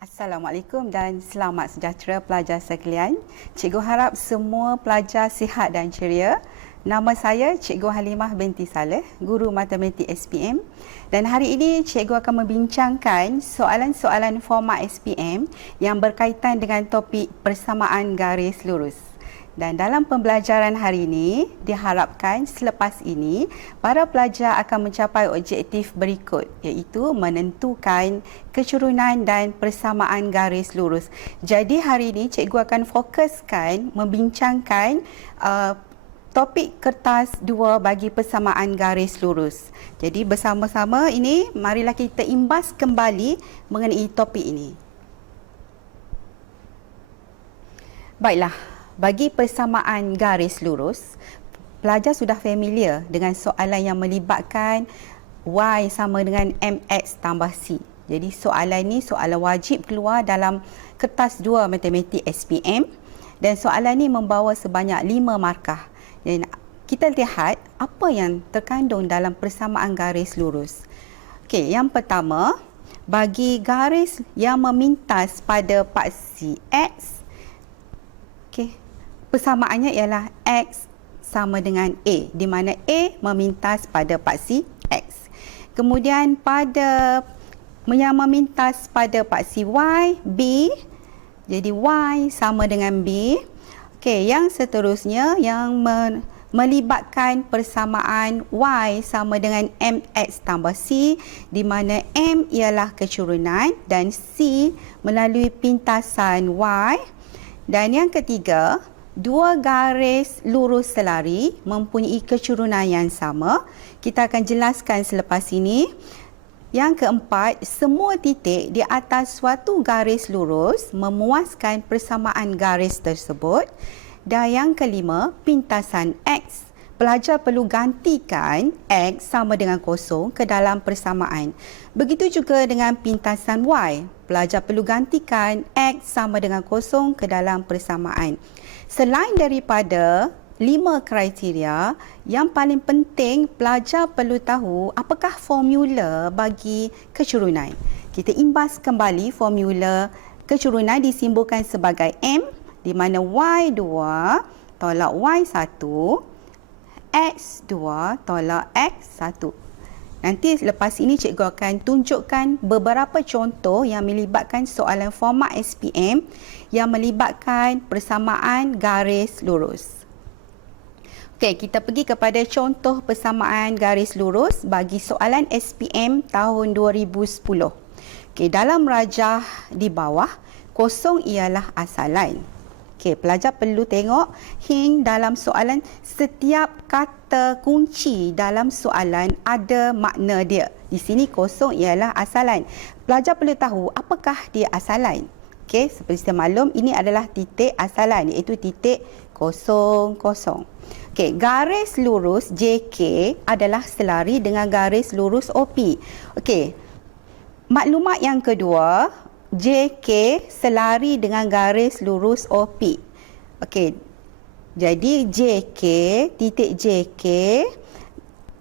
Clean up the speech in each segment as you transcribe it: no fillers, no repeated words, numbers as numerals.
Assalamualaikum dan selamat sejahtera pelajar sekalian. Cikgu harap semua pelajar sihat dan ceria. Nama saya Cikgu Halimah binti Saleh, Guru Matematik SPM. Dan hari ini Cikgu akan membincangkan soalan-soalan format SPM yang berkaitan dengan topik persamaan garis lurus. Dan dalam pembelajaran hari ini, diharapkan selepas ini, para pelajar akan mencapai objektif berikut, iaitu menentukan kecurunan dan persamaan garis lurus. Jadi hari ini, cikgu akan fokuskan membincangkan topik kertas 2 bagi persamaan garis lurus. Jadi bersama-sama ini, marilah kita imbas kembali mengenai topik ini. Baiklah. Bagi persamaan garis lurus, pelajar sudah familiar dengan soalan yang melibatkan Y sama dengan MX tambah C. Jadi soalan ni soalan wajib keluar dalam kertas 2 matematik SPM dan soalan ni membawa sebanyak 5 markah. Dan kita lihat apa yang terkandung dalam persamaan garis lurus. Okey, yang pertama, bagi garis yang memintas pada paksi X, okey, persamaannya ialah X sama dengan A, di mana A memintas pada paksi X. Kemudian pada yang memintas pada paksi Y, B, jadi Y sama dengan B. Okey, yang seterusnya yang melibatkan persamaan Y sama dengan MX tambah C, di mana M ialah kecurunan dan C melalui pintasan Y. Dan yang ketiga, dua garis lurus selari mempunyai kecurunan yang sama. Kita akan jelaskan selepas ini. Yang keempat, semua titik di atas suatu garis lurus memuaskan persamaan garis tersebut. Dan yang kelima, pintasan X. Pelajar perlu gantikan X sama dengan kosong ke dalam persamaan. Begitu juga dengan pintasan Y. Pelajar perlu gantikan X sama dengan kosong ke dalam persamaan. Selain daripada 5 kriteria, yang paling penting pelajar perlu tahu apakah formula bagi kecurunan. Kita imbas kembali formula kecurunan disimbolkan sebagai M, di mana Y2 tolak Y1, X2 tolak X1. Nanti lepas ini cikgu akan tunjukkan beberapa contoh yang melibatkan soalan format SPM yang melibatkan persamaan garis lurus. Okey, kita pergi kepada contoh persamaan garis lurus bagi soalan SPM tahun 2010. Okey, dalam rajah di bawah, kosong ialah asalan. Okey, pelajar perlu tengok dalam soalan, setiap kata kunci dalam soalan ada makna dia. Di sini kosong ialah asalan. Pelajar perlu tahu apakah dia asalan. Okey, seperti maklum, ini adalah titik asalan, iaitu titik 0, 0. Okey, garis lurus JK adalah selari dengan garis lurus OP. Okey, maklumat yang kedua, JK selari dengan garis lurus OP. Okey, jadi JK, titik JK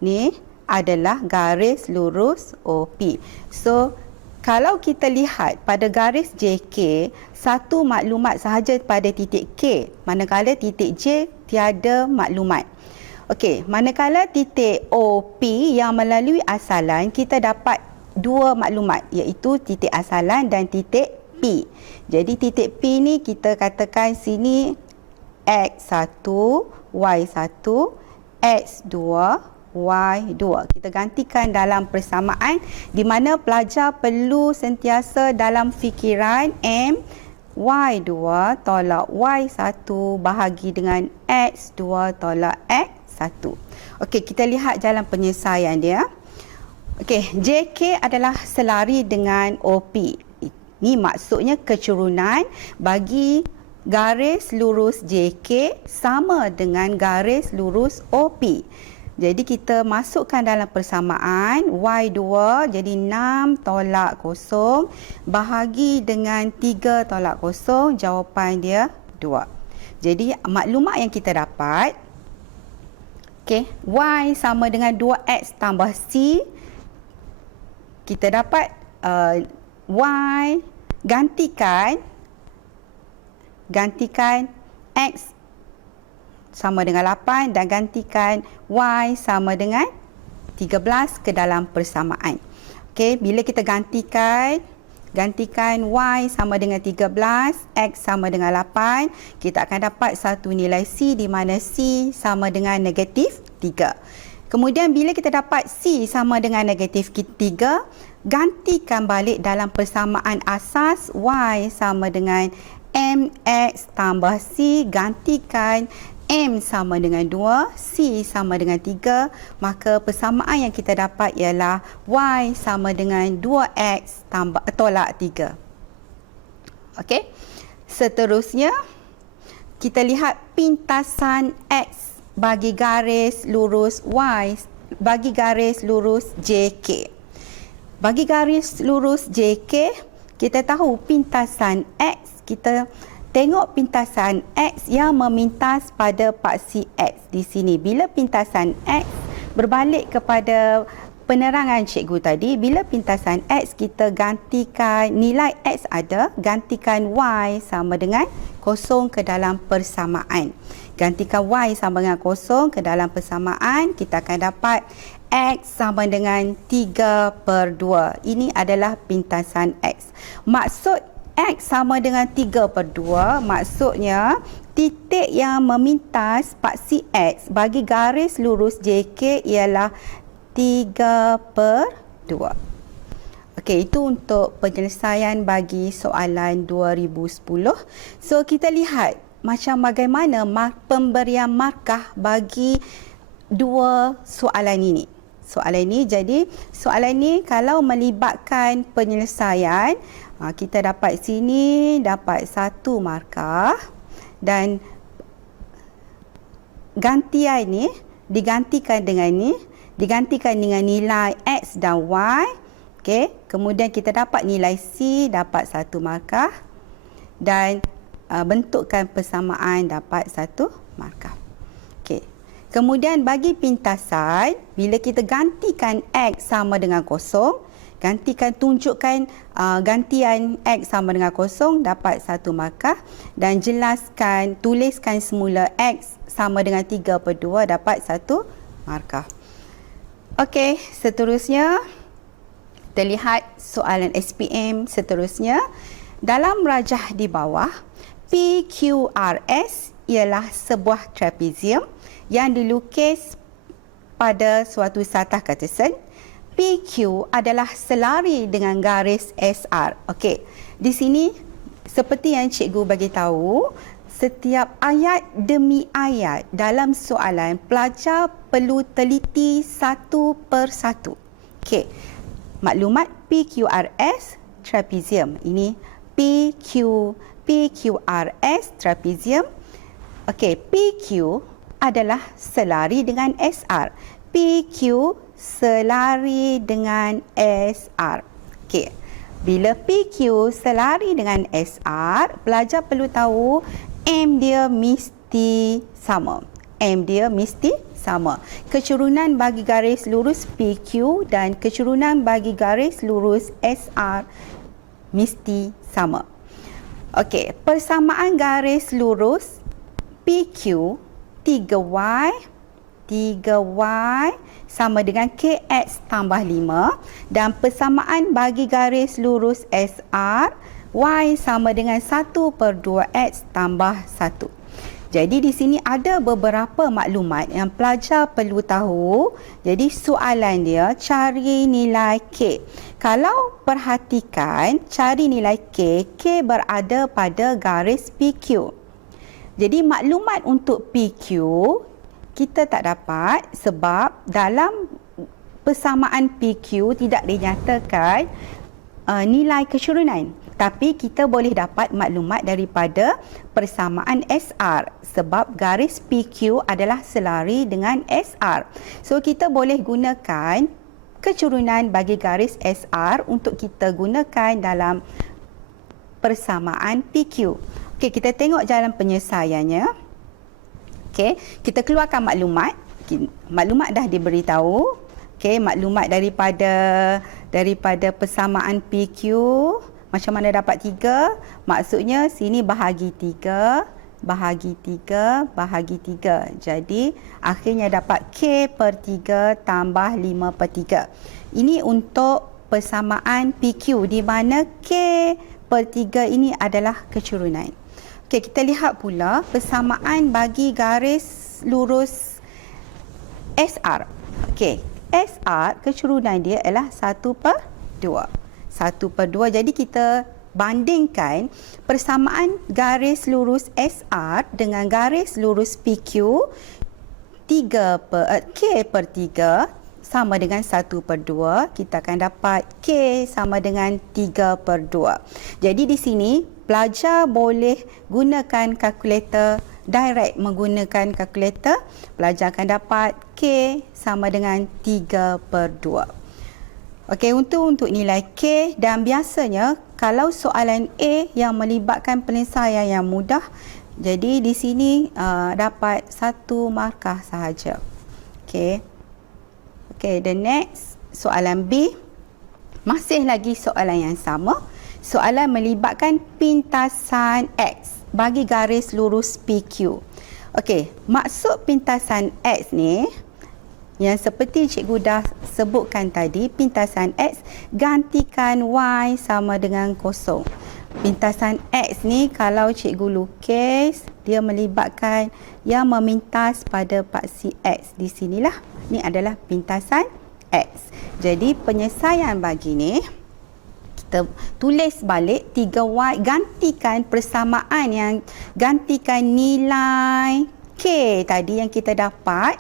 ni adalah garis lurus OP. So, kalau kita lihat pada garis JK, satu maklumat sahaja pada titik K, manakala titik J tiada maklumat. Okey, manakala titik OP yang melalui asalan, kita dapat dua maklumat, iaitu titik asalan dan titik P. Jadi titik P ni kita katakan sini X1, Y1, X2, Y2. Kita gantikan dalam persamaan, di mana pelajar perlu sentiasa dalam fikiran M, Y2 tolak Y1 bahagi dengan X2 tolak X1. Okey, kita lihat jalan penyelesaian dia. Okey, JK adalah selari dengan OP. Ini maksudnya kecurunan bagi garis lurus JK sama dengan garis lurus OP. Jadi kita masukkan dalam persamaan Y2, jadi 6 tolak 0 bahagi dengan 3 tolak 0, jawapan dia 2. Jadi maklumat yang kita dapat, okey, Y sama dengan 2X tambah C. Kita dapat Y gantikan X sama dengan 8 dan gantikan Y sama dengan 13 ke dalam persamaan. Okey, bila kita gantikan Y sama dengan 13, X sama dengan 8, kita akan dapat satu nilai C di mana C sama dengan negatif 3. Kemudian bila kita dapat C sama dengan negatif 3, gantikan balik dalam persamaan asas Y sama dengan MX tambah C, gantikan M sama dengan 2, C sama dengan 3, maka persamaan yang kita dapat ialah Y sama dengan 2X tolak 3. Okey. Seterusnya, kita lihat pintasan X bagi garis lurus Y bagi garis lurus JK. Bagi garis lurus JK, kita tahu pintasan X, kita tengok pintasan X yang memintas pada paksi X di sini. Bila pintasan X berbalik kepada penerangan cikgu tadi, bila pintasan X kita gantikan nilai X ada, gantikan Y sama dengan 0 ke dalam persamaan. Gantikan Y sama dengan 0 ke dalam persamaan, kita akan dapat X sama dengan 3/2. Ini adalah pintasan X. Maksud X sama dengan 3/2, maksudnya titik yang memintas paksi X bagi garis lurus JK ialah 3/2. Okey, itu untuk penyelesaian bagi soalan 2010. So, kita lihat macam bagaimana pemberian markah bagi dua soalan ini. Jadi soalan ini kalau melibatkan penyelesaian, kita dapat sini dapat 1 markah dan gantian ni digantikan dengan nilai X dan Y. Okey, kemudian kita dapat nilai C dapat 1 markah dan bentukan persamaan dapat 1 markah. Okey. Kemudian bagi pintasan, bila kita gantikan X sama dengan 0, tunjukkan gantian X sama dengan 0 dapat 1 markah dan tuliskan semula X sama dengan 3/2 dapat 1 markah. Okey, seterusnya kita lihat soalan SPM seterusnya. Dalam rajah di bawah, PQRS ialah sebuah trapezium yang dilukis pada suatu satah Cartesian. PQ adalah selari dengan garis SR. Okey, di sini seperti yang cikgu bagi tahu, setiap ayat demi ayat dalam soalan pelajar perlu teliti satu persatu. Okey, maklumat PQRS trapezium. Ini PQRS trapezium. Okey, PQ adalah selari dengan SR. PQ selari dengan SR. Okey. Bila PQ selari dengan SR, pelajar perlu tahu M dia mesti sama. Kecurunan bagi garis lurus PQ dan kecurunan bagi garis lurus SR mesti sama. Okey, persamaan garis lurus PQ 3Y sama dengan KX tambah 5 dan persamaan bagi garis lurus SR Y sama dengan 1/2X tambah 1. Jadi di sini ada beberapa maklumat yang pelajar perlu tahu. Jadi soalan dia cari nilai K. Kalau perhatikan cari nilai K, K berada pada garis PQ. Jadi maklumat untuk PQ kita tak dapat sebab dalam persamaan PQ tidak dinyatakan nilai kecurunan. Tapi kita boleh dapat maklumat daripada persamaan SR sebab garis PQ adalah selari dengan SR. So kita boleh gunakan kecurunan bagi garis SR untuk kita gunakan dalam persamaan PQ. Okey, kita tengok jalan penyelesaiannya. Okey, kita keluarkan maklumat. Maklumat dah diberitahu. Okey, maklumat daripada persamaan PQ. Macam mana dapat 3? Maksudnya sini bahagi 3, bahagi 3, bahagi 3. Jadi akhirnya dapat K/3 tambah 5/3. Ini untuk persamaan PQ di mana K/3 ini adalah kecurunan. Okey, kita lihat pula persamaan bagi garis lurus SR. Okey, SR kecurunan dia adalah 1/2. 1/2. Jadi kita bandingkan persamaan garis lurus SR dengan garis lurus PQ. K/3 sama dengan 1/2. Kita akan dapat K sama dengan 3/2. Jadi di sini pelajar boleh gunakan kalkulator, direct menggunakan kalkulator. Pelajar akan dapat K sama dengan 3/2. Okey, untuk nilai K, dan biasanya kalau soalan A yang melibatkan penyelesaian yang mudah, jadi di sini dapat 1 markah sahaja. Okey. Okey, the next soalan B, masih lagi soalan yang sama. Soalan melibatkan pintasan X bagi garis lurus PQ. Okey, maksud pintasan X ni yang seperti cikgu dah sebutkan tadi, pintasan X gantikan Y sama dengan kosong. Pintasan X ni kalau cikgu lukis, dia melibatkan yang memintas pada paksi X. Di sinilah, ni adalah pintasan X. Jadi penyelesaian bagi ni, kita tulis balik 3Y, gantikan persamaan yang gantikan nilai K tadi yang kita dapat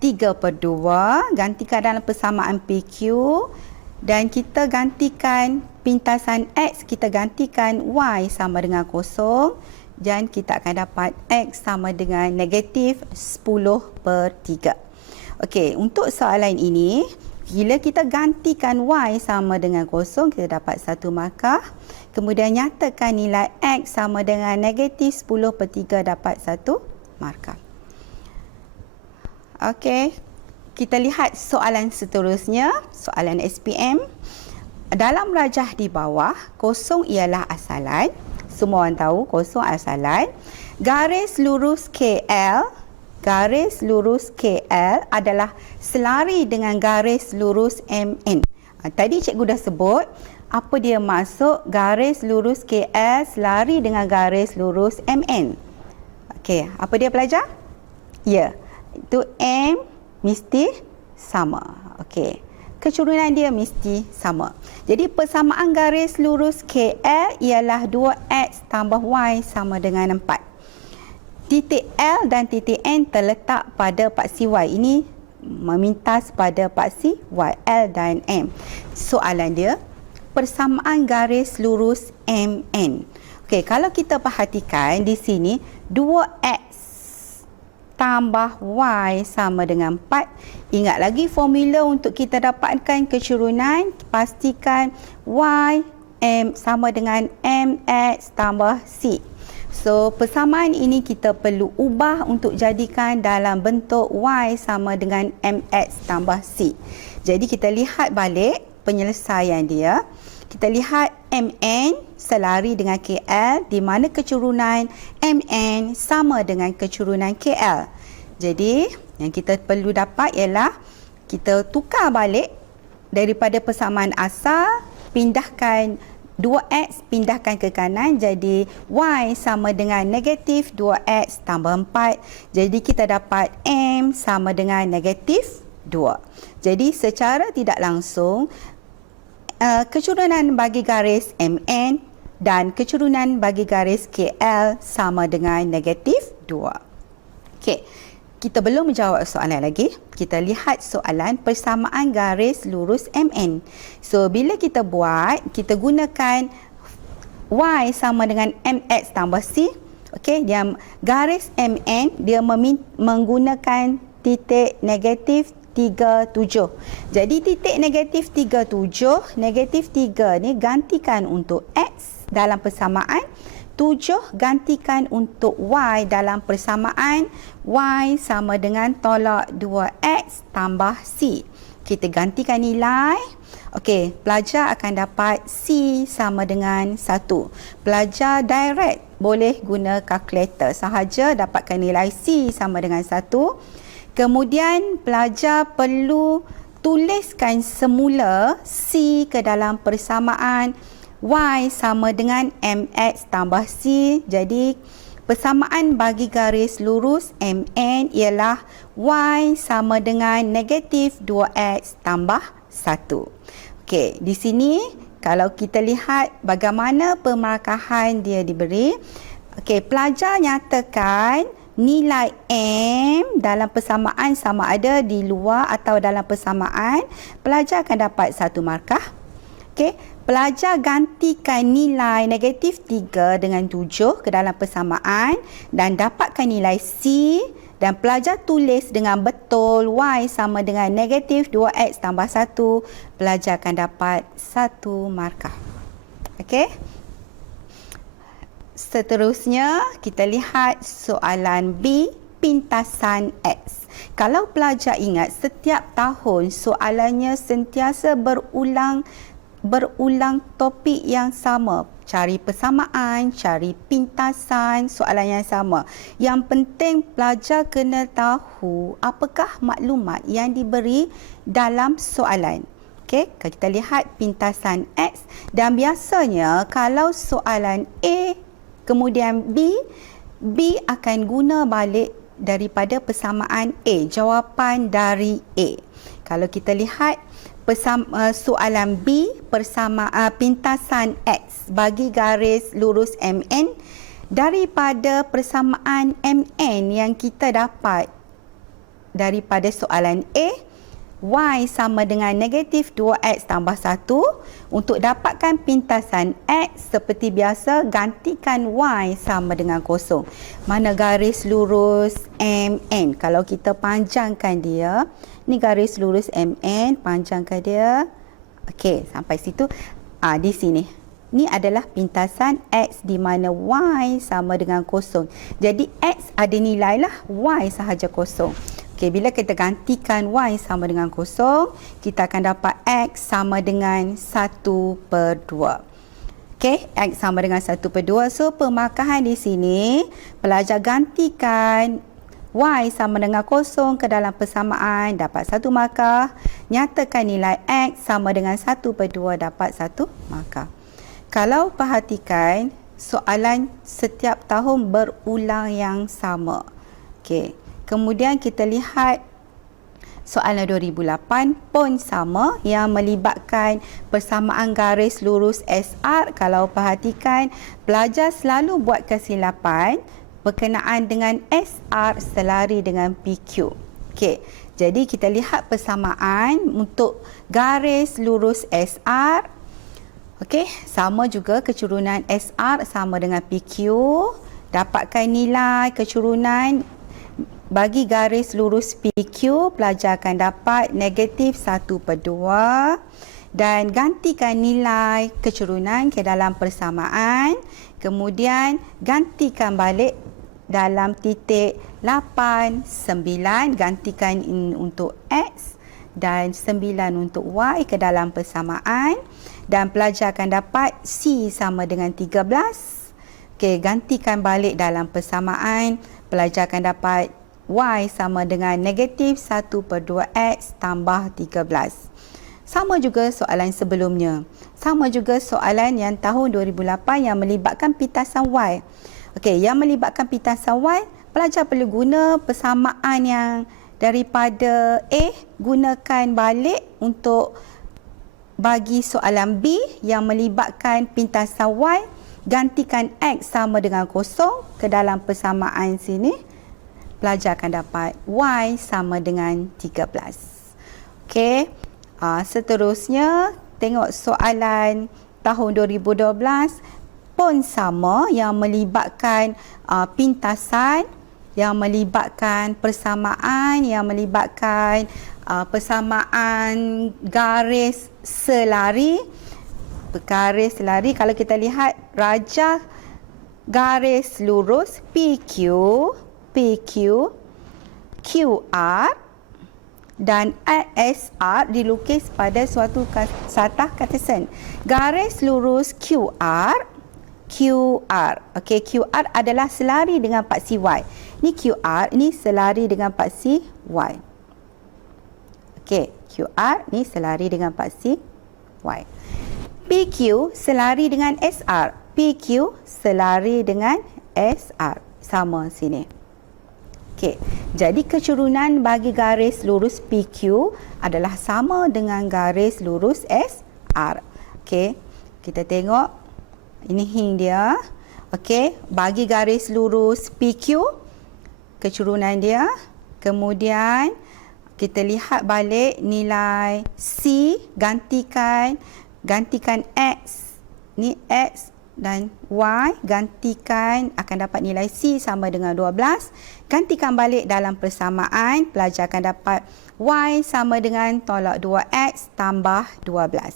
3/2, gantikan dalam persamaan PQ, dan kita gantikan pintasan X, kita gantikan Y sama dengan kosong, dan kita akan dapat X sama dengan negatif 10/3. Okey, untuk soalan ini, bila kita gantikan Y sama dengan kosong, kita dapat 1 markah. Kemudian nyatakan nilai X sama dengan negatif 10/3, dapat 1 markah. Okey, kita lihat soalan seterusnya, soalan SPM. Dalam rajah di bawah, kosong ialah asalan. Semua orang tahu kosong asalan. Garis lurus KL adalah selari dengan garis lurus MN. Tadi cikgu dah sebut apa dia maksud garis lurus KL selari dengan garis lurus MN. Okey, apa dia pelajar? Ya. Itu M mesti sama. Okey. Kecurunan dia mesti sama. Jadi persamaan garis lurus KL ialah 2X tambah Y sama dengan 4. Titik L dan titik N terletak pada paksi Y. Ini memintas pada paksi Y, L dan M. Soalan dia, persamaan garis lurus MN. Okey, kalau kita perhatikan di sini 2X tambah Y sama dengan 4. Ingat lagi formula untuk kita dapatkan kecurunan. Pastikan Y sama dengan MX tambah C. So, persamaan ini kita perlu ubah untuk jadikan dalam bentuk Y sama dengan MX tambah C. Jadi, kita lihat balik penyelesaian dia. Kita lihat MN selari dengan KL, di mana kecurunan MN sama dengan kecurunan KL. Jadi, yang kita perlu dapat ialah kita tukar balik daripada persamaan asal, pindahkan 2X, pindahkan ke kanan, jadi Y sama dengan negatif 2X tambah 4. Jadi, kita dapat M sama dengan negatif 2. Jadi, secara tidak langsung, kecurunan bagi garis MN dan kecurunan bagi garis KL sama dengan negatif 2. Okey, kita belum menjawab soalan lagi. Kita lihat soalan persamaan garis lurus MN. So, bila kita buat, kita gunakan Y sama dengan MX tambah C. Okey, dia garis MN, dia menggunakan titik negatif 37. Jadi titik negatif 37, negatif 3 ni gantikan untuk X dalam persamaan, 7 gantikan untuk Y dalam persamaan, Y sama dengan tolak 2X tambah C. kita gantikan nilai. Okey, pelajar akan dapat C sama dengan 1. Pelajar direct boleh guna kalkulator sahaja dapatkan nilai C sama dengan 1. Kemudian pelajar perlu tuliskan semula C ke dalam persamaan Y sama dengan MX tambah C. Jadi persamaan bagi garis lurus MN ialah Y sama dengan negatif 2X tambah 1. Okey, di sini kalau kita lihat bagaimana pemarkahan dia diberi. Okey, pelajar nyatakan nilai M dalam persamaan sama ada di luar atau dalam persamaan. Pelajar akan dapat 1 markah. Okey, pelajar gantikan nilai negatif 3 dengan 7 ke dalam persamaan dan dapatkan nilai C. Dan pelajar tulis dengan betul Y sama dengan negatif 2X tambah 1. Pelajar akan dapat 1 markah. Okey. Seterusnya, kita lihat soalan B, pintasan X. Kalau pelajar ingat, setiap tahun soalannya sentiasa berulang topik yang sama. Cari persamaan, cari pintasan, soalan yang sama. Yang penting pelajar kena tahu apakah maklumat yang diberi dalam soalan. Okey, kita lihat pintasan X dan biasanya kalau soalan A kemudian B akan guna balik daripada persamaan A, jawapan dari A. Kalau kita lihat soalan B pintasan X bagi garis lurus MN daripada persamaan MN yang kita dapat daripada soalan A, Y sama dengan negatif 2X tambah 1. Untuk dapatkan pintasan X, seperti biasa, gantikan Y sama dengan 0. Mana garis lurus MN? Kalau kita panjangkan dia, ni garis lurus MN, panjangkan dia. Okey, sampai situ. Di sini. Ni adalah pintasan X di mana Y sama dengan 0. Jadi X ada nilai lah, Y sahaja 0. Okey, bila kita gantikan Y sama dengan 0, kita akan dapat X sama dengan 1/2. Okey, X sama dengan 1/2. So, pemarkahan di sini, pelajar gantikan Y sama dengan 0 ke dalam persamaan, dapat 1 markah. Nyatakan nilai X sama dengan 1/2, dapat 1 markah. Kalau perhatikan, soalan setiap tahun berulang yang sama. Okey. Kemudian kita lihat soalan 2008 pun sama yang melibatkan persamaan garis lurus SR. Kalau perhatikan, pelajar selalu buat kesilapan berkenaan dengan SR selari dengan PQ. Okey, jadi kita lihat persamaan untuk garis lurus SR. Okey, sama juga kecurunan SR sama dengan PQ. Dapatkan nilai kecurunan bagi garis lurus PQ, pelajar akan dapat negatif 1/2 dan gantikan nilai kecurunan ke dalam persamaan. Kemudian gantikan balik dalam titik 8, 9, gantikan untuk X dan 9 untuk Y ke dalam persamaan. Dan pelajar akan dapat C sama dengan 13. Okey, gantikan balik dalam persamaan. Pelajar akan dapat Y sama dengan negatif 1/2X tambah 13. Sama juga soalan sebelumnya. Sama juga soalan yang tahun 2008 yang melibatkan pintasan Y. Okey, yang melibatkan pintasan Y, pelajar perlu guna persamaan yang daripada A, gunakan balik untuk bagi soalan B yang melibatkan pintasan Y, gantikan X sama dengan 0 ke dalam persamaan sini. Pelajar akan dapat Y sama dengan 13. Okey, seterusnya tengok soalan tahun 2012 pun sama yang melibatkan pintasan, yang melibatkan persamaan, yang melibatkan persamaan garis selari. Garis selari, kalau kita lihat rajah garis lurus PQ, QR, dan SR dilukis pada suatu satah Cartesian. Garis lurus QR. Okey, QR adalah selari dengan paksi Y. Ni QR, ni selari dengan paksi Y. Okey, QR ni selari dengan paksi Y. PQ selari dengan SR. PQ selari dengan SR. Sama sini. Okey, jadi kecurunan bagi garis lurus PQ adalah sama dengan garis lurus SR. Okey, kita tengok ini hing dia. Okey, bagi garis lurus PQ kecurunan dia, kemudian kita lihat balik nilai C, gantikan X, ni X dan Y, gantikan akan dapat nilai C sama dengan 12. Gantikan balik dalam persamaan, pelajar akan dapat Y sama dengan tolak 2X tambah 12.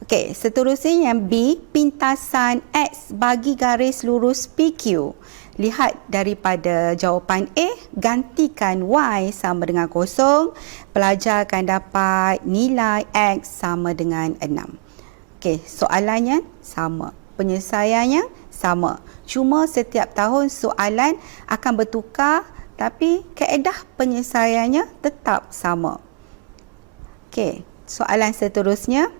Okey, seterusnya yang B, pintasan X bagi garis lurus PQ. Lihat daripada jawapan A, gantikan Y sama dengan 0. Pelajar akan dapat nilai X sama dengan 6. Okey, soalannya sama. Penyelesaiannya sama. Cuma setiap tahun soalan akan bertukar tapi kaedah penyelesaiannya tetap sama. Okey, soalan seterusnya.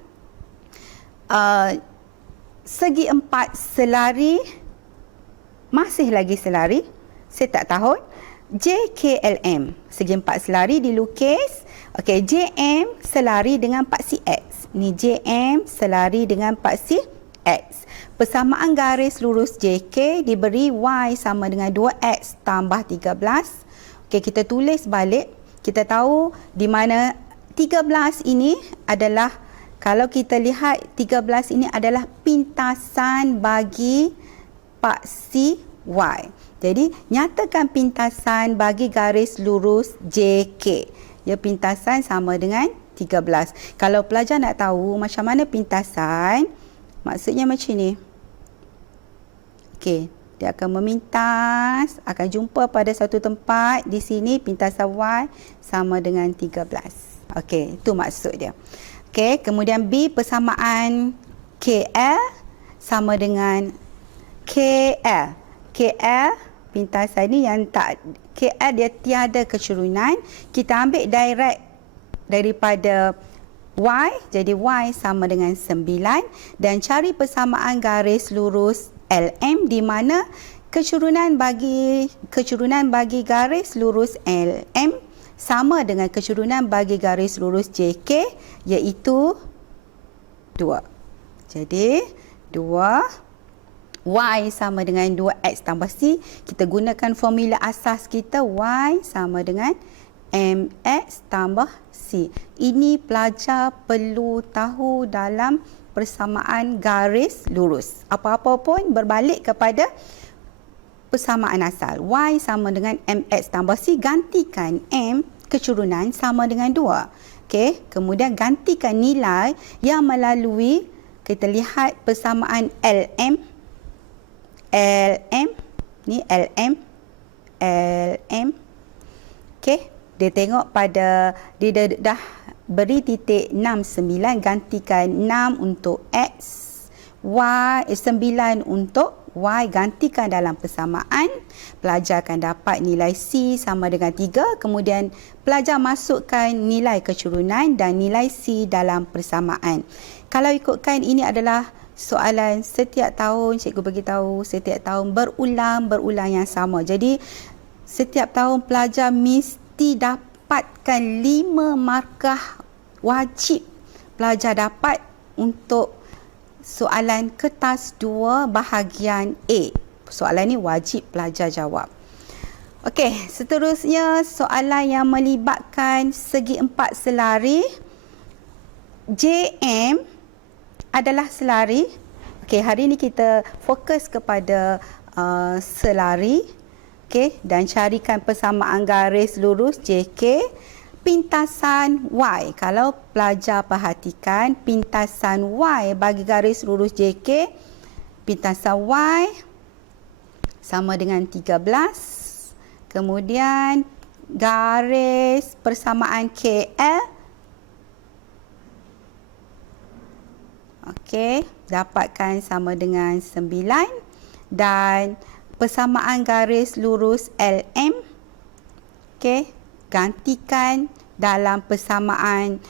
Segi empat selari, masih lagi selari setiap tahun. JKLM, segi empat selari dilukis. Okey, JM selari dengan paksi X. Ni JM selari dengan paksi X. Persamaan garis lurus JK diberi Y sama dengan 2X tambah 13. Okey, kita tulis balik. Kita tahu di mana 13 ini adalah, kalau kita lihat 13 ini adalah pintasan bagi paksi Y. Jadi, nyatakan pintasan bagi garis lurus JK. Ya, pintasan sama dengan 13. Kalau pelajar nak tahu macam mana pintasan, maksudnya macam ni. Okey, dia akan memintas, akan jumpa pada satu tempat. Di sini pintasan Y sama dengan 13. Okey, itu maksud dia. Okey, kemudian B, persamaan KL sama dengan KL. KL, pintasan ni yang tak, KL dia tiada kecurunan. Kita ambil direct daripada Y, jadi Y sama dengan 9. Dan cari persamaan garis lurus LM di mana kecurunan bagi garis lurus LM sama dengan kecurunan bagi garis lurus JK, iaitu 2. Jadi 2 Y sama dengan 2X tambah C. Kita gunakan formula asas kita, Y sama dengan MX tambah C. Ini pelajar perlu tahu dalam persamaan garis lurus. Apa-apa pun berbalik kepada persamaan asal. Y sama dengan MX tambah C. Gantikan M, kecurunan, sama dengan 2. Okey, kemudian gantikan nilai yang melalui, kita lihat persamaan LM, ni LM. Okey, dia tengok pada, dia dah beri titik 69, gantikan 6 untuk X, Y, 9 untuk Y, gantikan dalam persamaan. Pelajar akan dapat nilai C sama dengan 3. Kemudian pelajar masukkan nilai kecurunan dan nilai C dalam persamaan. Kalau ikutkan, ini adalah soalan setiap tahun, cikgu beritahu setiap tahun berulang yang sama. Jadi setiap tahun pelajar mesti dapatkan 5 markah wajib pelajar dapat untuk soalan kertas 2 bahagian A. Soalan ni wajib pelajar jawab. Okey, seterusnya soalan yang melibatkan segi empat selari. JM adalah selari. Okey, hari ini kita fokus kepada selari. Okey, dan carikan persamaan garis lurus JK. Pintasan Y, kalau pelajar perhatikan pintasan Y bagi garis lurus JK, pintasan Y sama dengan 13. Kemudian garis persamaan KL. Okey, dapatkan sama dengan 9 dan persamaan garis lurus LM. Okey, gantikan dalam persamaan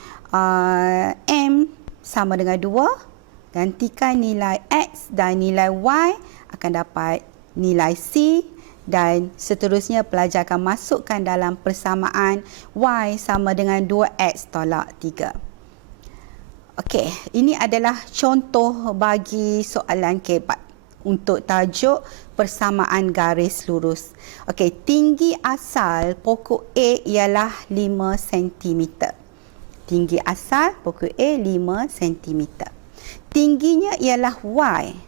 M sama dengan 2. Gantikan nilai X dan nilai Y akan dapat nilai C. Dan seterusnya pelajar akan masukkan dalam persamaan Y sama dengan 2X tolak 3. Okey, ini adalah contoh bagi soalan K4 untuk tajuk persamaan garis lurus. Okey, tinggi asal pokok A ialah 5 cm. Tinggi asal pokok A 5 cm. Tingginya ialah Y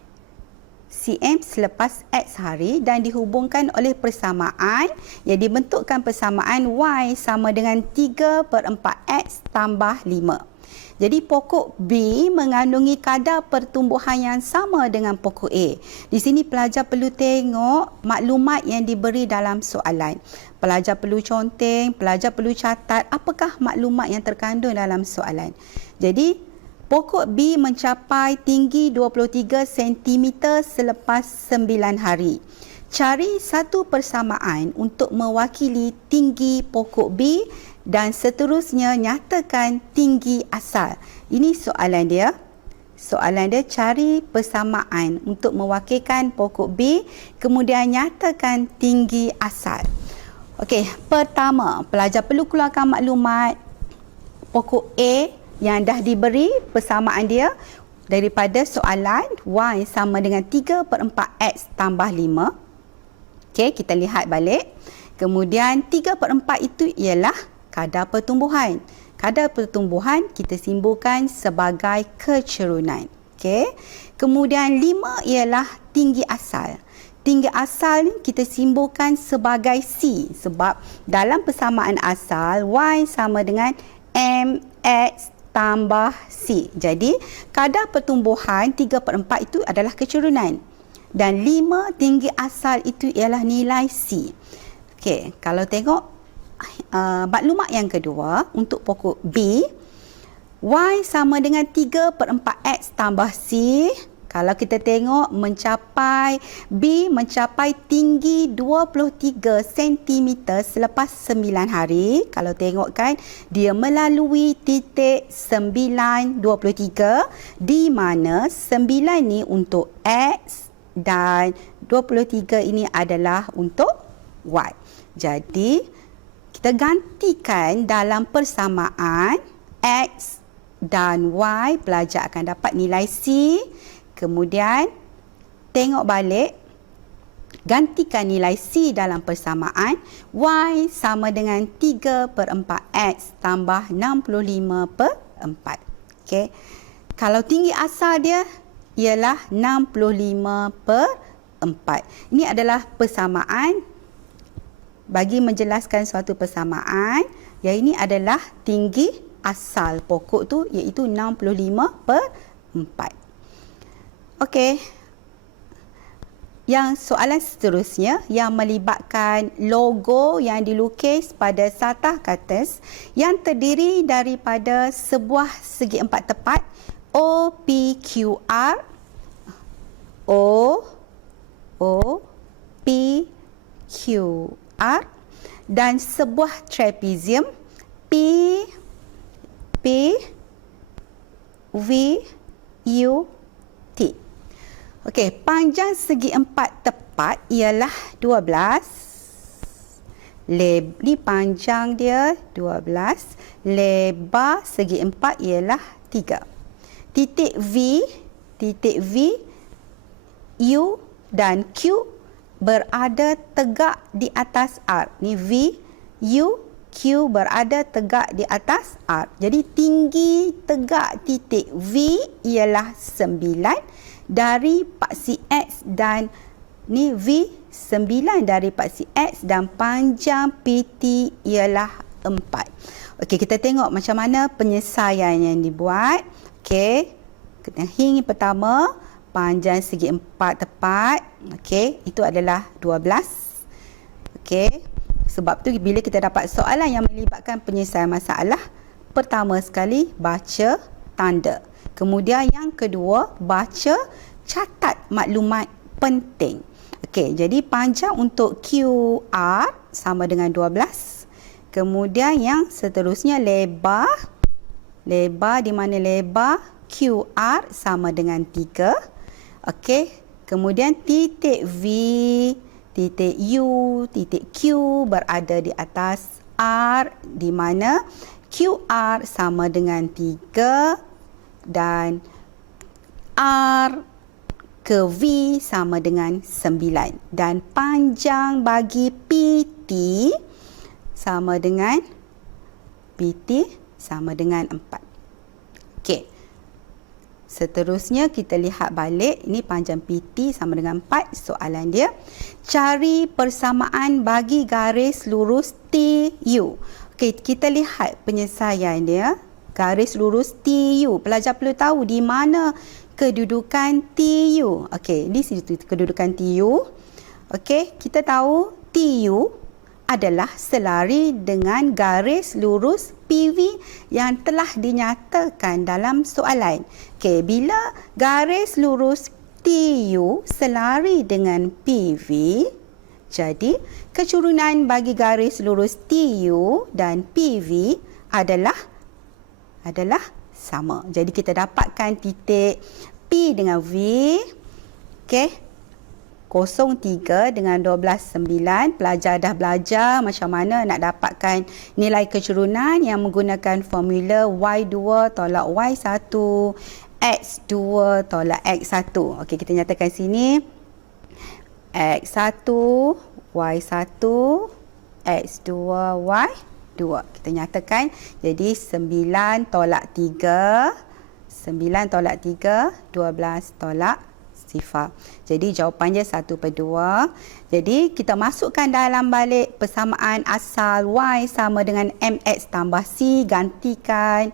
cm selepas X hari dan dihubungkan oleh persamaan yang dibentukkan persamaan Y sama dengan 3/4X tambah 5. Jadi pokok B mengandungi kadar pertumbuhan yang sama dengan pokok A. Di sini pelajar perlu tengok maklumat yang diberi dalam soalan. Pelajar perlu conteng, pelajar perlu catat apakah maklumat yang terkandung dalam soalan. Jadi pokok B mencapai tinggi 23 cm selepas 9 hari. Cari satu persamaan untuk mewakili tinggi pokok B dan seterusnya nyatakan tinggi asal. Ini soalan dia. Soalan dia cari persamaan untuk mewakilkan pokok B kemudian nyatakan tinggi asal. Okey, pertama, pelajar perlu keluarkan maklumat pokok A yang dah diberi persamaan dia daripada soalan Y sama dengan 3/4X tambah 5. Okey, kita lihat balik. Kemudian 3/4 itu ialah kadar pertumbuhan. Kadar pertumbuhan kita simbolkan sebagai kecerunan. Okey. Kemudian 5 ialah tinggi asal. Tinggi asal ni kita simbolkan sebagai C sebab dalam persamaan asal Y sama dengan MX tambah C. Jadi, kadar pertumbuhan 3/4 itu adalah kecerunan. Dan 5 tinggi asal itu ialah nilai C. Okey, kalau tengok maklumat yang kedua untuk pokok B, Y sama dengan 3/4X tambah C. Kalau kita tengok B mencapai tinggi 23 cm selepas 9 hari. Kalau tengok kan, dia melalui titik 9.23 di mana 9 ni untuk X dan 23 ini adalah untuk Y. Jadi, kita gantikan dalam persamaan X dan Y, pelajar akan dapat nilai C. Kemudian, tengok balik, gantikan nilai C dalam persamaan Y sama dengan 3/4X tambah 65/4. Okay. Kalau tinggi asal dia ialah 65/4. Ini adalah persamaan. Bagi menjelaskan suatu persamaan, yang ini adalah tinggi asal pokok tu iaitu 65/4. Okey. Yang soalan seterusnya yang melibatkan logo yang dilukis pada satah kertas yang terdiri daripada sebuah segi empat tepat OPQR OPQR dan sebuah trapezium PVUT. Okey, panjang segi empat tepat ialah 12. Ni panjang dia 12. Lebar segi empat ialah 3. Titik V, U dan Q berada tegak di atas R. Ni V, U, Q berada tegak di atas R. Jadi tinggi tegak titik V ialah 9 dari paksi X dan ni V 9 dari paksi X dan panjang PT ialah 4. Okey, kita tengok macam mana penyelesaian yang dibuat. Okey, yang pertama, panjang segi empat tepat. Okey, itu adalah 12. Okey, Sebab tu bila kita dapat soalan yang melibatkan penyelesaian masalah, pertama sekali baca tanda. Kemudian yang kedua, baca catat maklumat penting. Okey, jadi panjang untuk QR sama dengan 12. Kemudian yang seterusnya lebar di mana lebar QR sama dengan 3. Okey, kemudian titik V, titik U, titik Q berada di atas R di mana QR sama dengan 3 dan R ke V sama dengan 9. Dan panjang bagi PT sama dengan 4. Okey. Seterusnya kita lihat balik. Ini panjang PT sama dengan 4. Soalan dia, cari persamaan bagi garis lurus TU. Okey, kita lihat penyelesaian dia. Garis lurus TU. Pelajar perlu tahu di mana kedudukan TU. Okey, di situ kedudukan TU. Okey, kita tahu TU adalah selari dengan garis lurus PV yang telah dinyatakan dalam soalan. Okey, bila garis lurus TU selari dengan PV, jadi kecurunan bagi garis lurus TU dan PV adalah sama. Jadi kita dapatkan titik P dengan V. Okey. 03 dengan 12, 9. Pelajar dah belajar macam mana nak dapatkan nilai kecurunan yang menggunakan formula Y2 tolak Y1, X2 tolak X1. Okey, kita nyatakan sini. X1, Y1, X2, Y2. Kita nyatakan. Jadi 9 tolak 3. 9 tolak 3, 12 tolak 0. Jadi jawapannya 1/2. Jadi kita masukkan dalam balik persamaan asal Y sama dengan MX tambah C. Gantikan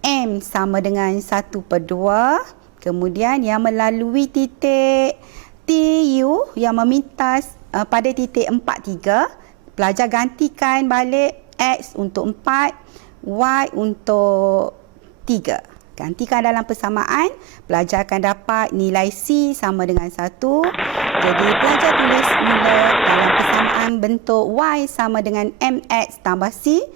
M sama dengan 1/2. Kemudian yang melalui titik TU yang memintas pada titik 43. Pelajar gantikan balik X untuk 4, Y untuk 3. Gantikan dalam persamaan, pelajar akan dapat nilai C sama dengan 1. Jadi pelajar tulis mula dalam persamaan bentuk Y sama dengan MX tambah C.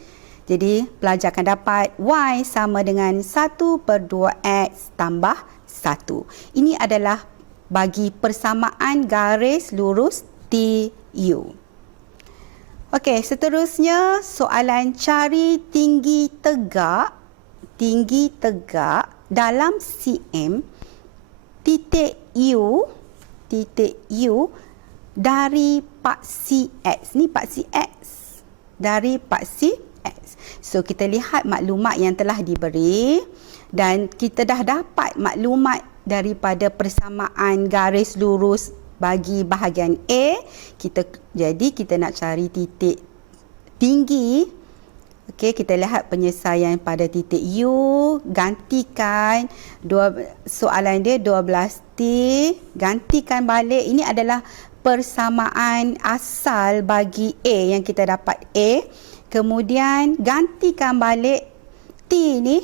Jadi pelajar akan dapat Y sama dengan 1/2X tambah 1. Ini adalah bagi persamaan garis lurus TU. Okey, seterusnya soalan cari tinggi tegak dalam cm titik U dari paksi X. Ni paksi X. Dari paksi X. So kita lihat maklumat yang telah diberi dan kita dah dapat maklumat daripada persamaan garis lurus bagi bahagian A. Jadi kita nak cari titik tinggi. Okey, kita lihat penyelesaian pada titik U. Gantikan soalan dia 12T. Gantikan balik. Ini adalah persamaan asal bagi A yang kita dapat A. Kemudian gantikan balik T ni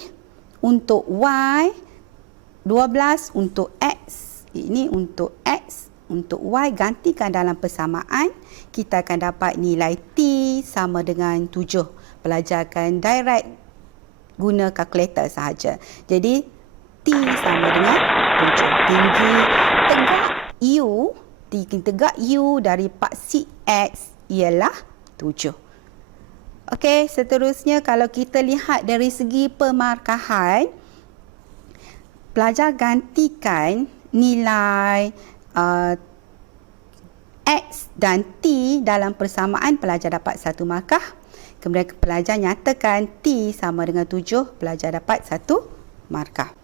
untuk Y. 12 untuk X. Ini untuk X. Untuk Y, gantikan dalam persamaan, kita akan dapat nilai T sama dengan 7. Pelajar akan direct guna kalkulator sahaja. Jadi, T sama dengan 7. Tinggi tegak U dari paksi X ialah 7. Okey, seterusnya kalau kita lihat dari segi pemarkahan, pelajar gantikan nilai X dan T dalam persamaan, pelajar dapat 1 markah. Kemudian pelajar nyatakan T sama dengan 7, pelajar dapat 1 markah.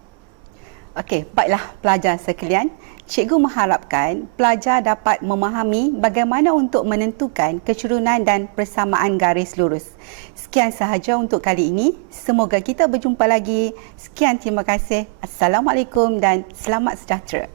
Okey, baiklah pelajar sekalian. Cikgu mengharapkan pelajar dapat memahami bagaimana untuk menentukan kecurunan dan persamaan garis lurus. Sekian sahaja untuk kali ini. Semoga kita berjumpa lagi. Sekian, terima kasih. Assalamualaikum dan selamat sejahtera.